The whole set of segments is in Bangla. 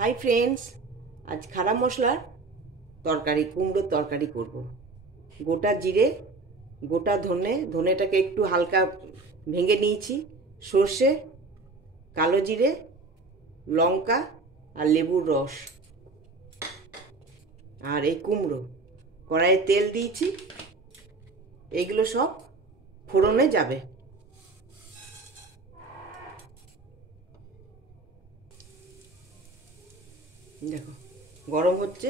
হাই ফ্রেন্ডস, আজ খাড়া মশলার তরকারি, কুমড়োর তরকারি করব। গোটা জিরে, গোটা ধনেটাকে একটু হালকা ভেঙে নিয়েছি, সর্ষে, কালো জিরে, লঙ্কা আর লেবুর রস, আর এই কুমড়ো। কড়াইয়ে তেল দিয়েছি, এইগুলো সব ফোড়নে যাবে। দেখো গরম হচ্ছে,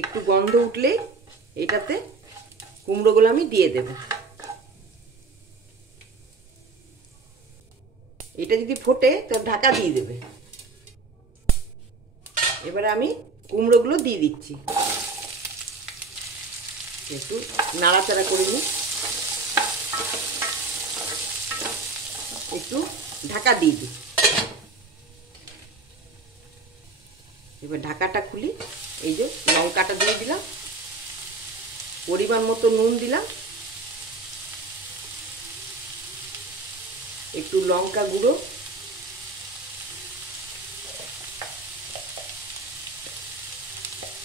একটু গন্ধ উঠলেই এটাতে কুমড়োগুলো আমি দিয়ে দেব। এটা যদি ফোটে তো ঢাকা দিয়ে দেবে। এবারে আমি কুমড়োগুলো দিয়ে দিচ্ছি, একটু নাড়াচাড়া করে নিই, একটু ঢাকা দিয়ে দিই। এবার ঢাকাটা খুলি, এই যে লঙ্কাটা দিয়ে দিলাম, পরিমাণ মতো নুন দিলাম, একটু লঙ্কা গুঁড়ো,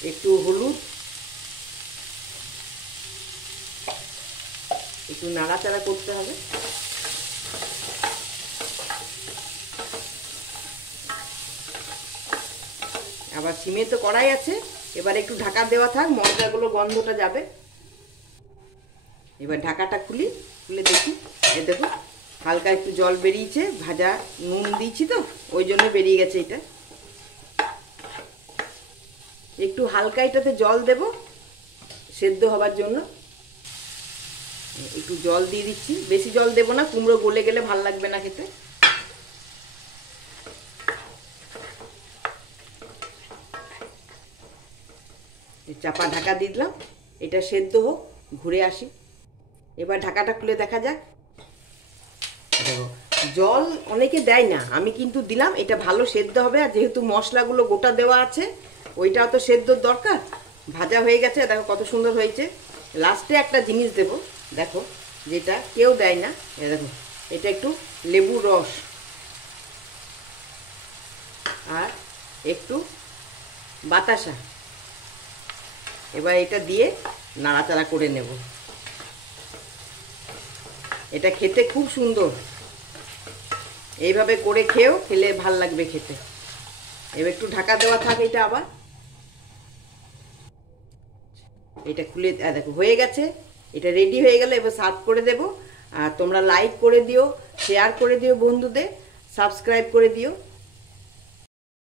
একটু হলুদ, একটু নাড়াচাড়া করতে হবে। আবার সিমে তো কড়াই আছে, এবার একটু ঢাকা দেওয়া থাক, মশলাগুলো গন্ধটা যাবে। এবার ঢাকাটা খুলে দেখি, এ দেখো হালকা একটু জল বেরিয়েছে, ভাজা নুন দিয়েছি তো ওই জন্য বেরিয়ে গেছে। এটা একটু হালকা এটাতে জল দেব সেদ্ধ হবার জন্য, একটু জল দিয়ে দিচ্ছি, বেশি জল দেব না, কুমড়ো গলে গেলে ভাল লাগবে না খেতে। চাপা ঢাকা দিয়ে দিলাম, এটা সেদ্ধ হোক, ঘুরে আসি। এবার ঢাকাটা খুলে দেখা যাক। দেখো জল অনেকে দেয় না, আমি কিন্তু দিলাম, এটা ভালো সেদ্ধ হবে। আর যেহেতু মশলাগুলো গোটা দেওয়া আছে, ওইটাও তো সেদ্ধর দরকার। ভাজা হয়ে গেছে, দেখো কত সুন্দর হয়েছে। লাস্টে একটা জিনিস দেব, দেখো যেটা কেউ দেয় না, দেখো এটা একটু লেবুর রস আর একটু বাতাসা। এবার এটা দিয়ে নাড়াচাড়া করে নেব। এটা খেতে খুব সুন্দর, এইভাবে করে খেলে ভাল লাগবে খেতে। এবার একটু ঢাকা দেওয়া থাকে, এটা আবার এটা খুলে দেখো হয়ে গেছে। এটা রেডি হয়ে গেলে এবার সার্ভ করে দেব। আর তোমরা লাইক করে দিও, শেয়ার করে দিও বন্ধুদের, সাবস্ক্রাইব করে দিও।